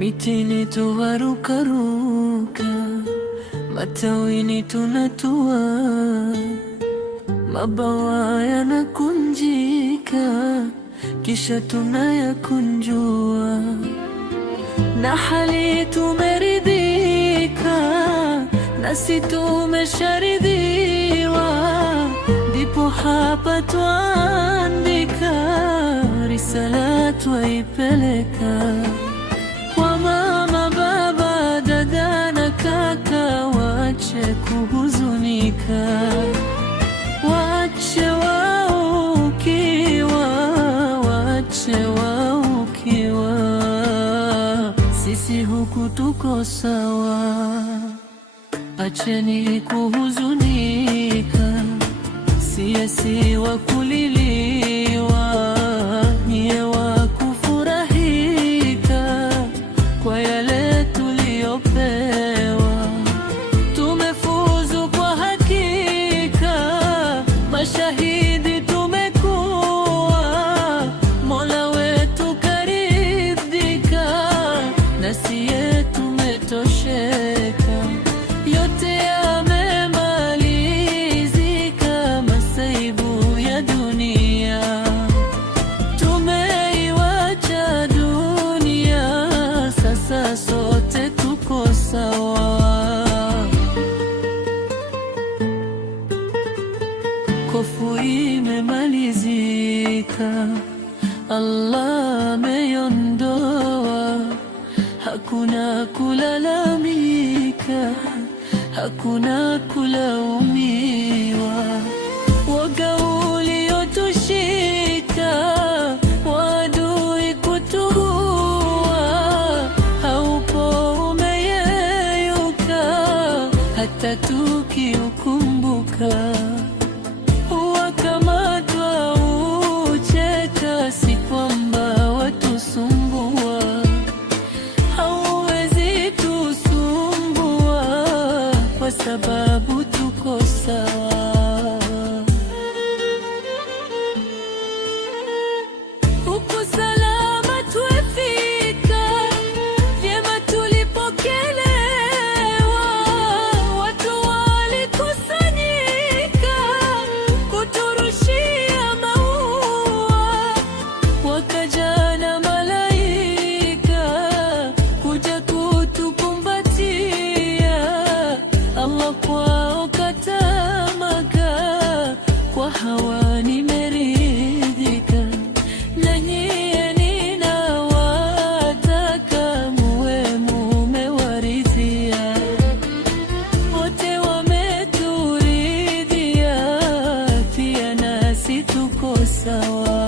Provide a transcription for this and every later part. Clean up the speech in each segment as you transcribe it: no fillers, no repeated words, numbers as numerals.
mitini tuwarukaruka, matawini tunatua, mabawa yanakunjika, kisha tunayakunjua, na hali tumeridhika, nasi tumesharidhiwa, ndipo hapa twaandika, risala twaipeleka kwa mama, baba, dada na kaka, waache kuhuzunika, waache waukiwa, waache waukiwa, sisi huku tuko sawa. Acheni kuhuzunika, siye si wa kuliliwa, niye wa kufurahika kwa yale tuliyopewa. Tumefuzu kwa hakika, mashahidi tumekuwa, Mola wetu karidhika, na siye tumetosheka. Yote yamemalizika, masaibu ya dunia, tumeiwacha dunia, sasa sote tuko sawa. Hofu imemalizika, Allah ameiondoa, hakuna kulalamika, hakuna kulaumiwa. Woga uliotushika, wadui kutuua, haupo, umeyeyuka, hata tukiukumbuka. Wakamatwa ucheka, si kwamba watusumbua, hauwezi tusumbua, kwa sababu tuko sawa. Huku salama tuefika, vyema tulipokelewa, watu walikusanyika kuturushia maua, wakaja na malaika kuja kutukumbatia, Allah kwao katamaka, kwa hawa nimeridhika, na nyie ninawataka muwe mumewarithia, wote wameturidhia, pia nasi tuko sawa.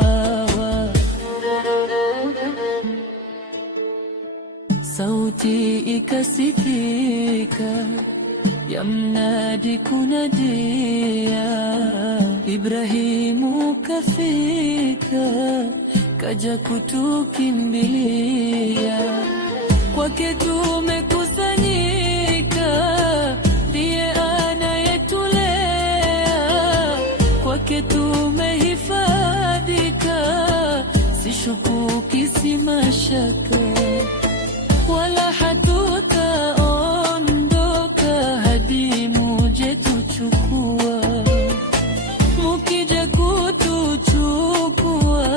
Sauti ikasikika, ya mnadi kunadia, Ibrahimu kafika, kaja kutukimbilia, kwake tumekusanyika, ndiye anayetulea, kwake tumehifadhika, si shukuki si mashaka, wala hatutaondoka hadi muje tuchukua. Mukija kutuchukua,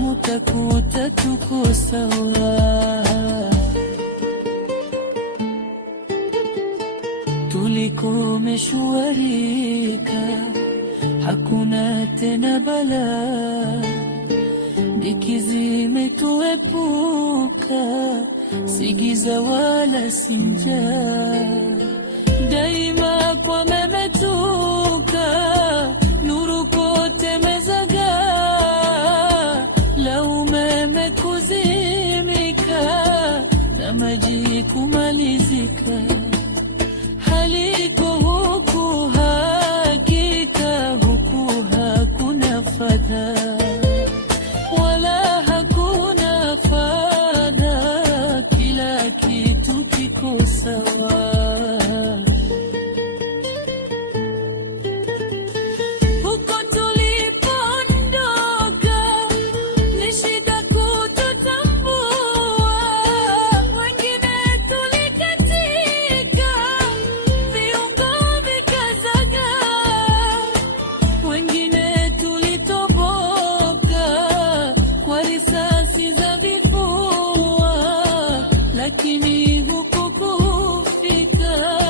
mutakuta tuko sawa. Tulikomeshwarika, hakuna tena balaa, dhiki zimetuepuka, si giza wala si njaa, daima kwa memetuka, nuru kote mezagaa, la umeme kuzimika, na maji kumalizika, haliko huku hakika, huku hakuna fadhaa wala hakuna fadha, kila kitu kiko sawa. Huko tulipoondoka, ni shida kututambua, lakini huku kufika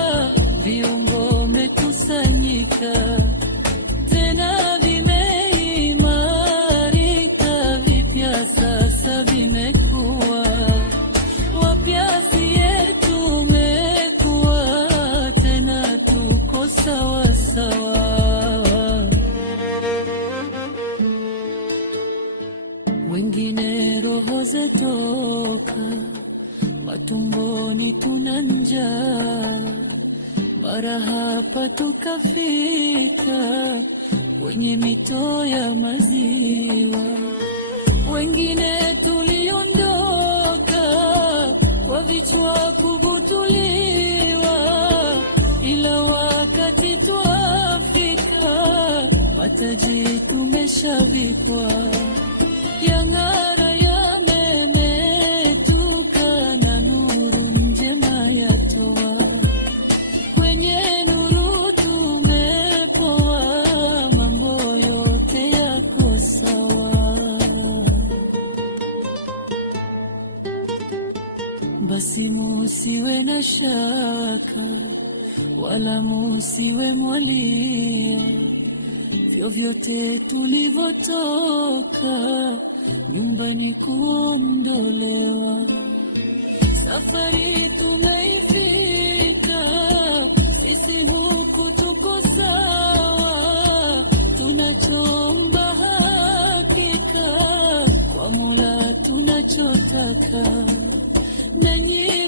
viungo mekusanyika, tena vimeimarika, vipya sasa vimekuwa wapya, siye tumekuwa tena, tuko sawa sawa. Wengine roho zetoka matumboni, tuna njaa, mara hapa tukafika kwenye mito ya maziwa. Wengine tuliondoka kwa vichwa kugutuliwa, ila wakati twafika mataji tumeshavikwa, yang'ara yamemetuka na nuru njema yatoa, kwenye nuru tumepoa, mambo yote yako sawa. Basi musiwe na shaka wala musiwe mwalia, vyovyote tulivyotoka nyumbani kuondolewa, safari tumeifika, sisi huku tuko sawa, tunachoomba hakika kwa Mola tunachotaka, nanyi